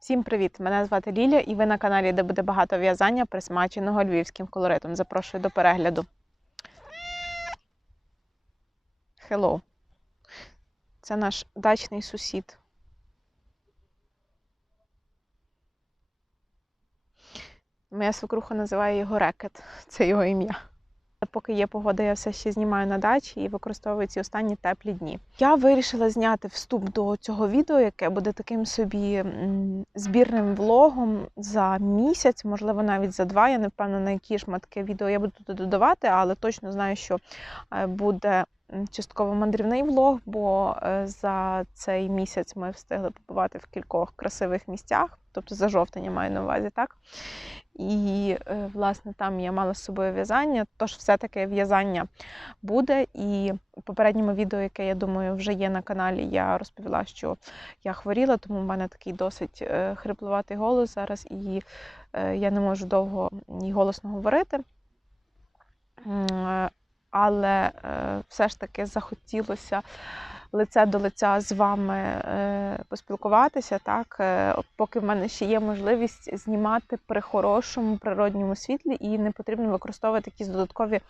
Всім привіт! Мене звати Ліля, і ви на каналі, де буде багато в'язання, присмаченого львівським колоритом. Запрошую до перегляду. Hello. Це наш дачний сусід. Моя свекруха називає його рекет. Це його ім'я. Поки є погода, я все ще знімаю на дачі і використовую ці останні теплі дні. Я вирішила зняти вступ до цього відео, яке буде таким собі збірним влогом за місяць, можливо, навіть за два. Я не впевнена, на які шматки відео я буду туди додавати, але точно знаю, що е, буде частково мандрівний влог, бо е, за цей місяць ми встигли побувати в кількох красивих місцях, тобто за жовтень я маю на увазі, так? І, е, власне, там я мала з собою в'язання, тож все-таки в'язання буде. І у попередньому відео, яке, я думаю, вже є на каналі, я розповіла, що я хворіла, тому в мене такий досить е, хриплуватий голос зараз, і е, я не можу довго і голосно говорити. Але все ж таки захотілося лице до лиця з вами е, поспілкуватися, так, е, поки в мене ще є можливість знімати при хорошому природньому світлі, і не потрібно використовувати якісь додаткові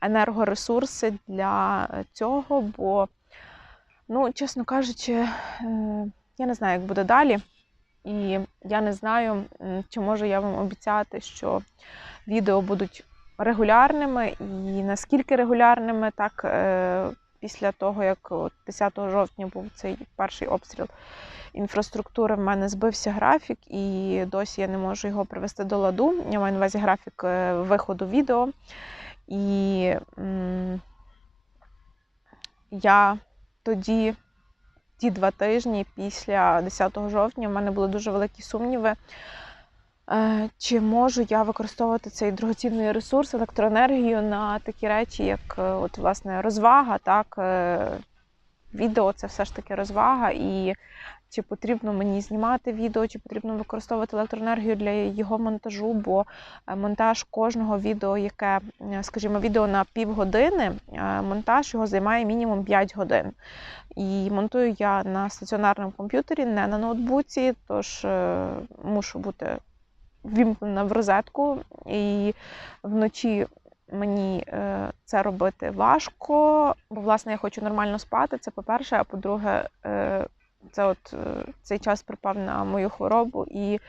енергоресурси для цього, бо, ну, чесно кажучи, е, я не знаю, як буде далі. І я не знаю, чи можу я вам обіцяти, що відео будуть регулярними, і наскільки регулярними, так після того, як 10 жовтня був цей перший обстріл інфраструктури, в мене збився графік, і досі я не можу його привести до ладу. Я маю на увазі графік е, виходу відео. І м, я тоді, ті два тижні після 10 жовтня, в мене були дуже великі сумніви. Е, Чи можу я використовувати цей дорогоцінний ресурс, електроенергію на такі речі, як е, от, власне, розвага, так, е, відео це все ж таки розвага, і чи потрібно мені знімати відео, чи потрібно використовувати електроенергію для його монтажу, бо монтаж кожного відео, яке, скажімо, відео на півгодини, монтаж його займає мінімум 5 годин. І монтую я на стаціонарному комп'ютері, не на ноутбуці, тож мушу бути ввімкнена в розетку, і вночі мені е, це робити важко, бо, власне, я хочу нормально спати. Це по-перше, а по-друге, е, це от е, цей час припав на мою хворобу і.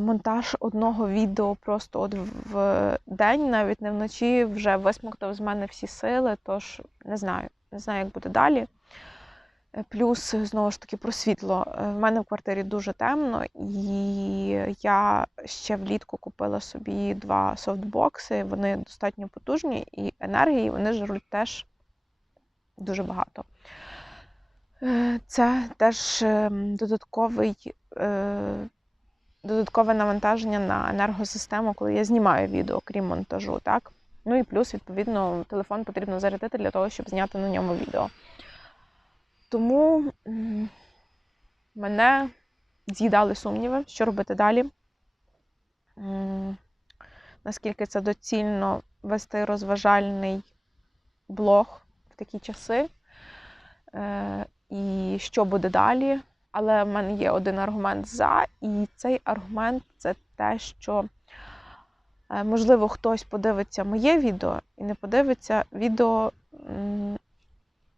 Монтаж одного відео просто от в день, навіть не вночі, вже висмоктав з мене всі сили, тож не знаю, не знаю, як буде далі. Е, Плюс, знову ж таки, про світло. Е, В мене в квартирі дуже темно, і я ще влітку купила собі два софтбокси. Вони достатньо потужні, і енергії вони жруть теж дуже багато. Е, Це теж ем, додатковий, е, додаткове навантаження на енергосистему, коли я знімаю відео, крім монтажу. Так? Ну і плюс, відповідно, телефон потрібно зарядити для того, щоб зняти на ньому відео. Тому мене з'їдали сумніви, що робити далі. Наскільки це доцільно вести розважальний блог в такі часи, Е, і що буде далі. Але в мене є один аргумент за, і цей аргумент це те, що, е, можливо, хтось подивиться моє відео і не подивиться відео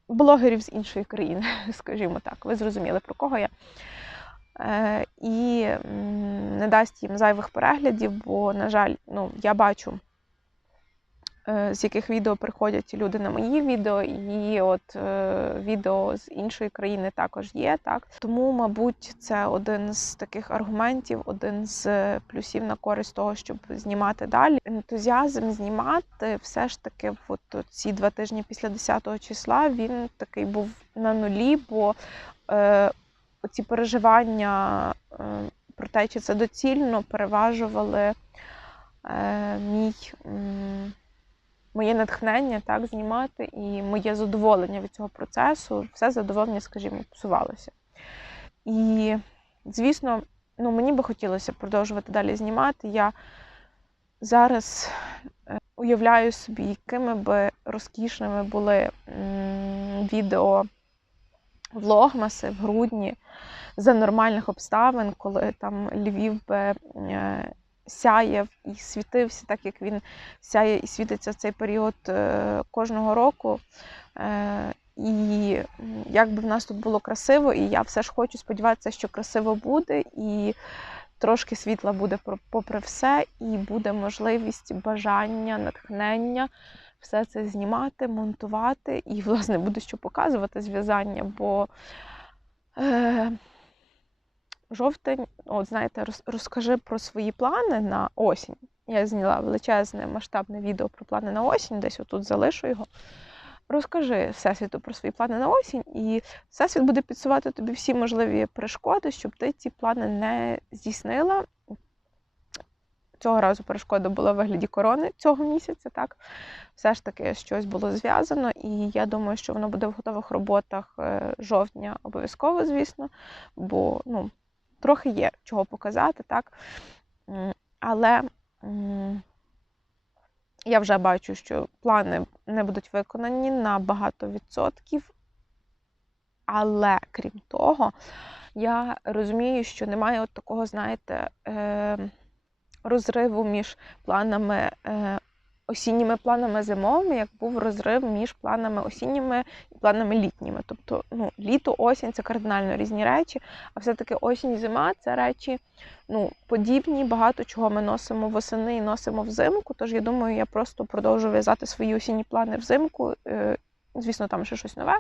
блогерів з іншої країни, скажімо так. Ви зрозуміли, про кого я. Е, і не дасть їм зайвих переглядів, бо, на жаль, ну, я бачу, з яких відео приходять люди на мої відео, і от е, відео з іншої країни також є. Так? Тому, мабуть, це один з таких аргументів, один з плюсів на користь того, щоб знімати далі. Ентузіазм знімати все ж таки, от ці два тижні після 10 числа він такий був на нулі, бо е, оці переживання е, про те, чи це доцільно, переважували е, мій, м, моє натхнення так, знімати і моє задоволення від цього процесу. Все задоволення, скажімо, псувалося. І, звісно, ну, мені би хотілося продовжувати далі знімати. Я зараз е, уявляю собі, якими би розкішними були відео влогмаси в грудні, за нормальних обставин, коли там Львів би е, сяє і світився, так як він сяє і світиться в цей період е, кожного року. Е, і як би в нас тут було красиво, і я все ж хочу сподіватися, що красиво буде, і трошки світла буде попри все, і буде можливість бажання, натхнення все це знімати, монтувати, і, власне, буде що показувати зв'язання, бо е, жовтень, от знаєте, роз, розкажи про свої плани на осінь. Я зняла величезне масштабне відео про плани на осінь, десь отут залишу його. Розкажи Всесвіту про свої плани на осінь, і Всесвіт буде підсувати тобі всі можливі перешкоди, щоб ти ці плани не здійснила. Цього разу перешкода була в вигляді корони цього місяця, так? Все ж таки щось було зв'язано, і я думаю, що воно буде в готових роботах е, жовтня обов'язково, звісно, бо ну, трохи є чого показати, так? Але я вже бачу, що плани не будуть виконані на багато відсотків. Але крім того, я розумію, що немає от такого, знаєте, е, розриву між планами е, осінніми планами зимовими, як був розрив між планами осінніми і планами літніми. Тобто, ну, літо, осінь це кардинально різні речі, а все-таки осінь зима це речі ну, подібні, багато чого ми носимо восени і носимо взимку. Тож я думаю, я просто продовжу в'язати свої осінні плани взимку. Е, Звісно, там ще щось нове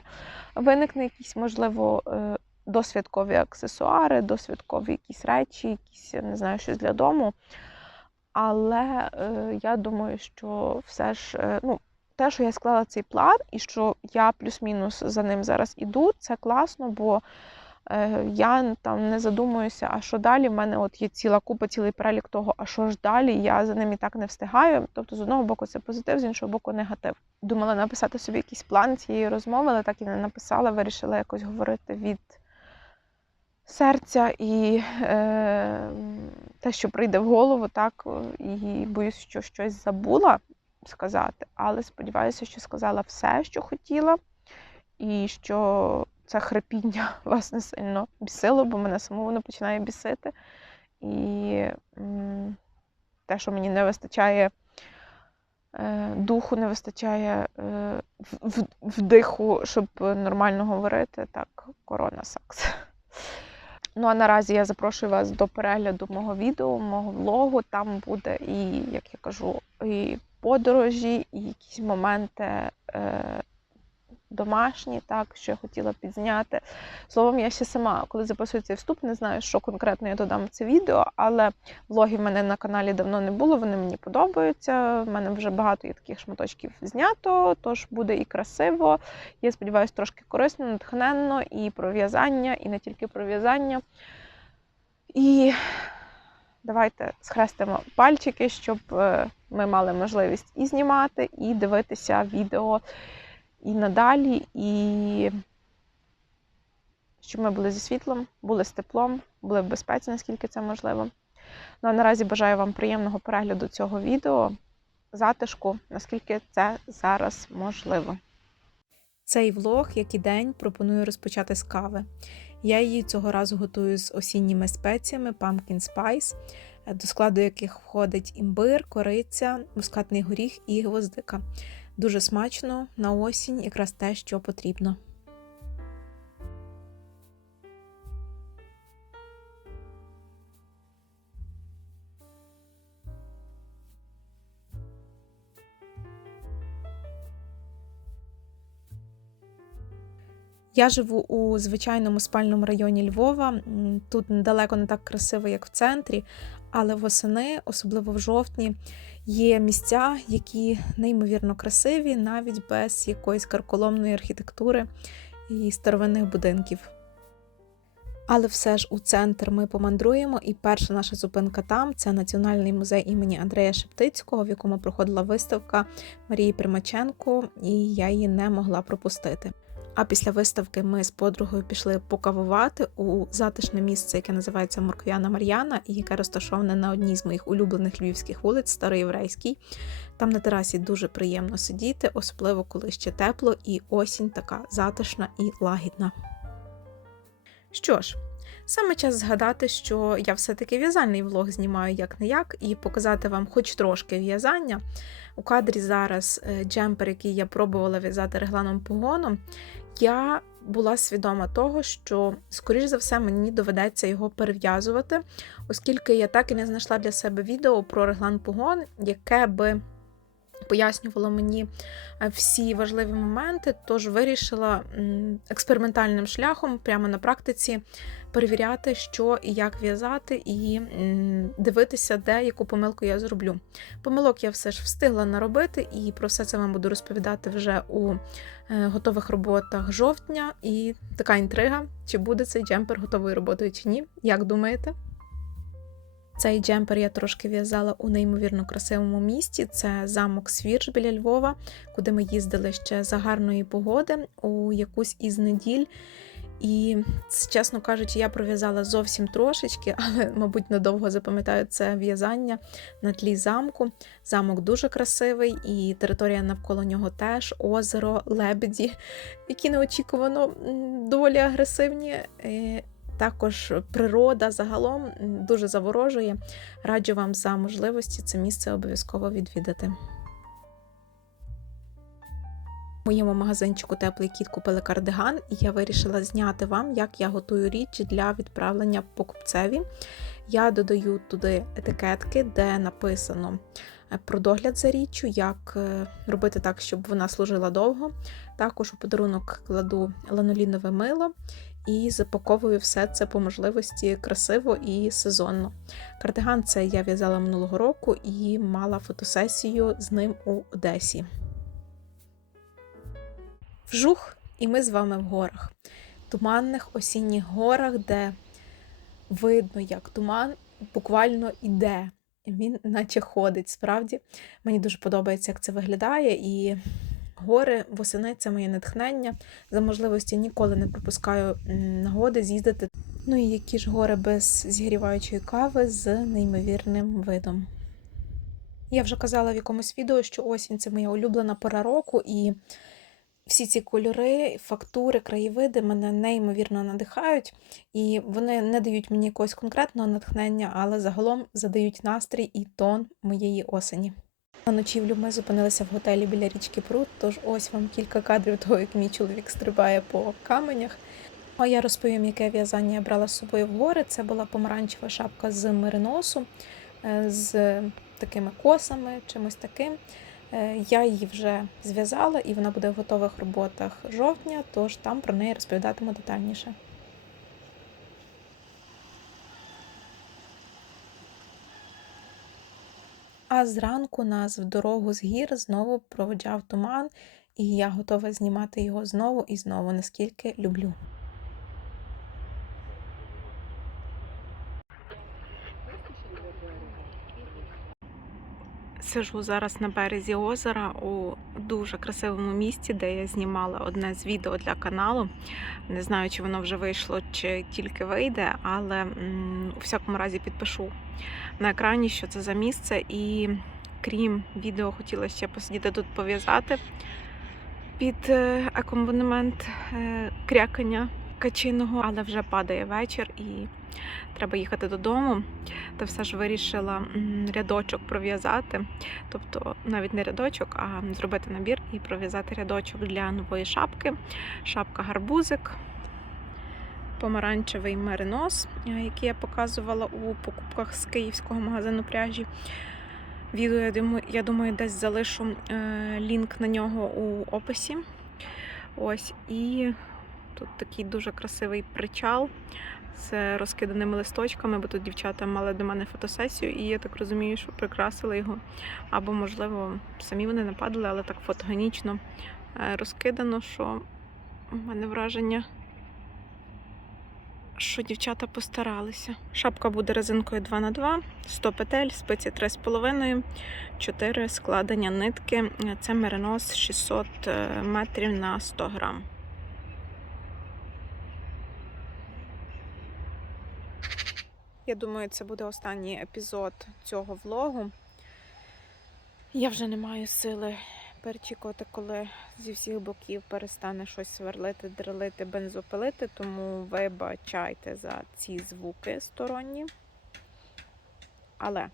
виникне, якісь, можливо, е, досвідкові аксесуари, досвідкові якісь речі, якісь, не знаю, щось для дому. Але е, я думаю, що все ж, е, ну, те, що я склала цей план, і що я плюс-мінус за ним зараз іду, це класно, бо е, я там не задумуюся, а що далі. В мене от є ціла купа, цілий перелік того, а що ж далі, я за ним і так не встигаю. Тобто, з одного боку, це позитив, з іншого боку, негатив. Думала написати собі якийсь план цієї розмови, але так і не написала. Вирішила якось говорити від серця і е, те, що прийде в голову, так, і боюсь, що щось забула сказати, але сподіваюся, що сказала все, що хотіла, і що це хрипіння вас не сильно бісило, бо мене саму воно починає бісити. І те, що мені не вистачає е, духу, не вистачає е, вдиху, щоб нормально говорити, так, корона сакс. Ну а наразі я запрошую вас до перегляду мого відео, мого влогу. Там буде і, як я кажу, і подорожі, і якісь моменти е, домашні, так, що я хотіла підзняти. Словом, я ще сама, коли записую цей вступ, не знаю, що конкретно я додам в це відео, але влогів в мене на каналі давно не було, вони мені подобаються. У мене вже багато є таких шматочків знято, тож буде і красиво. Я сподіваюся, трошки корисно, натхненно і про в'язання, і не тільки про в'язання. І давайте схрестимо пальчики, щоб е, ми мали можливість і знімати, і дивитися відео і надалі, і щоб ми були зі світлом, були з теплом, були в безпеці, наскільки це можливо. Ну а наразі бажаю вам приємного перегляду цього відео, затишку, наскільки це зараз можливо. Цей влог, як і день, пропоную розпочати з кави. Я її цього разу готую з осінніми спеціями Pumpkin Spice, до складу яких входить імбир, кориця, мускатний горіх і гвоздика. Дуже смачно на осінь, якраз те, що потрібно. Я живу у звичайному спальному районі Львова. Тут недалеко не так красиво, як в центрі, але восени, особливо в жовтні, є місця, які неймовірно красиві, навіть без якоїсь карколомної архітектури і старовинних будинків. Але все ж у центр ми помандруємо, і перша наша зупинка там це Національний музей імені Андрея Шептицького, в якому проходила виставка Марії Примаченко, і я її не могла пропустити. А після виставки ми з подругою пішли покавувати у затишне місце, яке називається Морквяна Мар'яна, і яке розташоване на одній з моїх улюблених львівських вулиць Староєврейській. Там на терасі дуже приємно сидіти, особливо коли ще тепло, і осінь така затишна і лагідна. Що ж, Саме час згадати, що я все-таки в'язальний влог знімаю як не як, і показати вам хоч трошки в'язання. У кадрі зараз е, джемпер, який я пробувала в'язати регланом погоном, я була свідома того, що, скоріш за все, мені доведеться його перев'язувати, оскільки я так і не знайшла для себе відео про реглан погон, яке би пояснювало мені е, всі важливі моменти, тож вирішила експериментальним шляхом прямо на практиці перевіряти, що і як в'язати, і дивитися, де яку помилку я зроблю. Помилок я все ж встигла наробити, і про все це вам буду розповідати вже у е, готових роботах жовтня. І така інтрига, чи буде цей джемпер готовою роботою чи ні. Як думаєте? Цей джемпер я трошки в'язала у неймовірно красивому місті. Це замок Свірж біля Львова, куди ми їздили ще за гарної погоди у якусь із неділь. І, чесно кажучи, я пров'язала зовсім трошечки, але, мабуть, надовго запам'ятаю це в'язання на тлі замку. Замок дуже красивий, і територія навколо нього теж озеро, лебеді, які неочікувано доволі агресивні. Також природа загалом дуже заворожує. Раджу вам за можливості це місце обов'язково відвідати. В моєму магазинчику Теплий кіт купили кардиган, і я вирішила зняти вам, як я готую річ для відправлення покупцеві. Я додаю туди етикетки, де написано е, про догляд за річчю, як е, робити так, щоб вона служила довго. Також у подарунок кладу ланолінове мило і запаковую все це по можливості красиво і сезонно. Кардиган це я в'язала минулого року і мала фотосесію з ним у Одесі. Вжух, і ми з вами в горах. Туманних осінніх горах, де видно, як туман буквально іде. Він наче ходить. Справді, мені дуже подобається, як це виглядає. І гори восени це моє натхнення. За можливості ніколи не пропускаю нагоди з'їздити. Ну і які ж гори без зігріваючої кави з неймовірним видом. Я вже казала в якомусь відео, що осінь це моя улюблена пора року, і всі ці кольори, фактури, краєвиди мене неймовірно надихають, і вони не дають мені якогось конкретного натхнення, але загалом задають настрій і тон моєї осені. На ночівлю ми зупинилися в готелі біля річки Прут, тож ось вам кілька кадрів того, як мій чоловік стрибає по каменях. А я розповім, яке в'язання я брала з собою в гори. Це була помаранчева шапка з мериносу, е, з такими косами, чимось таким. Е, Я її вже зв'язала і вона буде в готових роботах жовтня, тож там про неї розповідатиму детальніше. А зранку нас в дорогу з гір знову проводжав туман, і я готова знімати його знову і знову, наскільки люблю. Сижу зараз на березі озера у дуже красивому місці, де я знімала одне з відео для каналу. Не знаю, чи воно вже вийшло, чи тільки вийде, але у всякому разі підпишу на екрані, що це за місце. І крім відео, хотіла ще посидіти тут пов'язати під е, акомпанемент е, крякання качиного, але вже падає вечір і треба їхати додому. Та все ж вирішила рядочок пров'язати. Тобто навіть не рядочок, а зробити набір і пров'язати рядочок для нової шапки. Шапка гарбузик, помаранчевий меринос, е, який я показувала у покупках з київського магазину пряжі. Відео, я думаю, я думаю, десь залишу е, лінк на нього у описі. Ось, і тут такий дуже красивий причал з розкиданими листочками, бо тут дівчата мали до мене фотосесію, і я так розумію, що прикрасили його. Або, можливо, самі вони нападали, але так фотогенічно е, розкидано, що в мене враження, що дівчата постаралися. Шапка буде резинкою 2х2, 100 петель, спиці 3,5, 4 складення нитки. Це меринос 600 метрів на 100 грам. Я думаю, це буде останній епізод цього влогу. Я вже не маю сили перечікувати, коли зі всіх боків перестане щось сверлити, дрелити, бензопилити, тому вибачайте за ці звуки сторонні. Але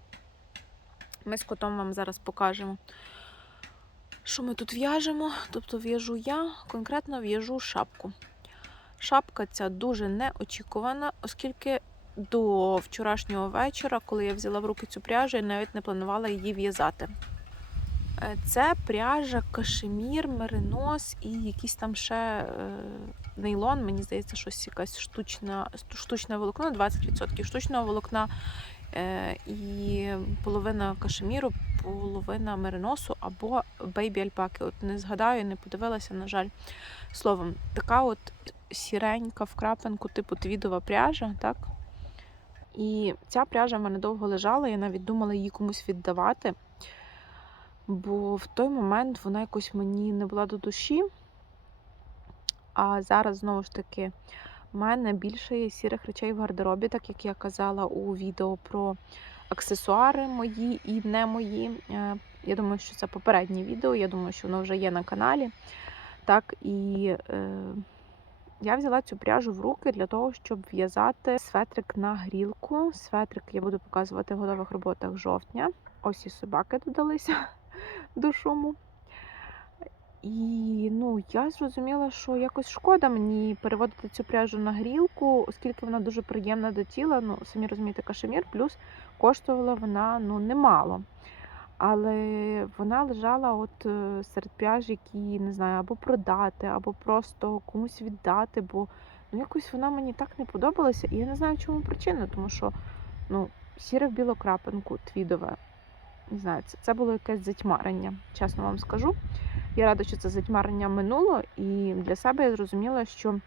ми з котом вам зараз покажемо, що ми тут в'яжемо. Тобто в'яжу я, конкретно в'яжу шапку. Шапка ця дуже неочікувана, оскільки до вчорашнього вечора, коли я взяла в руки цю пряжу, я навіть не планувала її в'язати. Е, Це пряжа, кашемір, меринос і якийсь там ще е, нейлон. Мені здається, щось якась штучна, штучне волокно, 20% штучного волокна е, і половина кашеміру, половина мериносу або бейбі альпаки. От не згадаю, не подивилася, на жаль. Словом, така от сіренька в крапинку, типу твідова пряжа, так? І ця пряжа в мене довго лежала, я навіть думала її комусь віддавати, бо в той момент вона якось мені не була до душі. А зараз, знову ж таки, в мене більше є сірих речей в гардеробі, так як я казала у відео про аксесуари мої і не мої. Е, Я думаю, що це попереднє відео, я думаю, що воно вже є на каналі. Так, і е, я взяла цю пряжу в руки для того, щоб в'язати светрик на грілку. Светрик я буду показувати в готових роботах жовтня. Ось і собаки додалися до шуму. І ну, я зрозуміла, що якось шкода мені переводити цю пряжу на грілку, оскільки вона дуже приємна до тіла. Ну, самі розумієте, кашемір, плюс коштувала вона ну, немало. Але вона лежала от е, серед пряж, які не знаю, або продати, або просто комусь віддати, бо ну, якось вона мені так не подобалася. І я не знаю, чому причина, тому що ну, сіре в білу крапинку, твідове. Не знаю, це, це було якесь затьмарення, чесно вам скажу. Я рада, що це затьмарення минуло, і для себе я зрозуміла, що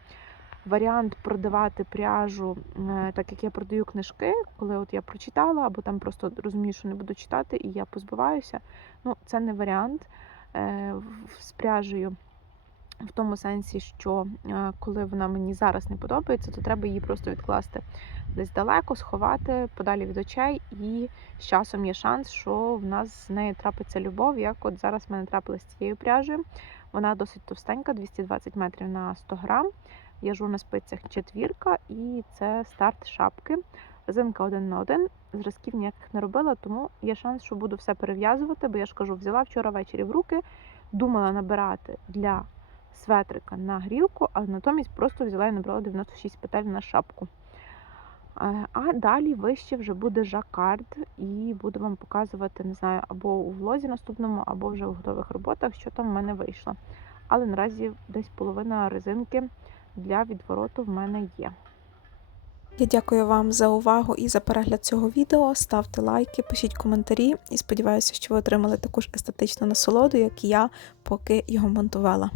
варіант продавати пряжу, е, так як я продаю книжки, коли от я прочитала, або там просто розумію, що не буду читати, і я позбиваюся. Ну, це не варіант е, з пряжею. В тому сенсі, що е, коли вона мені зараз не подобається, то треба її просто відкласти десь далеко, сховати подалі від очей, і з часом є шанс, що в нас з нею трапиться любов, як от зараз в мене трапилась з цією пряжею. Вона досить товстенька, 220 метрів на 100 грам. В'яжу на спицях четвірка, і це старт шапки. Резинка один на один, зразків ніяких не робила, тому є шанс, що буду все перев'язувати, бо я ж кажу, взяла вчора ввечері в руки, думала набирати для светрика на грілку, а натомість просто взяла і набрала 96 петель на шапку. А далі вище вже буде жакард, і буду вам показувати, не знаю, або у влозі наступному, або вже в готових роботах, що там в мене вийшло. Але наразі десь половина резинки для відвороту в мене є. Я дякую вам за увагу і за перегляд цього відео. Ставте лайки, пишіть коментарі і сподіваюся, що ви отримали таку ж естетичну насолоду, як і я, поки його монтувала.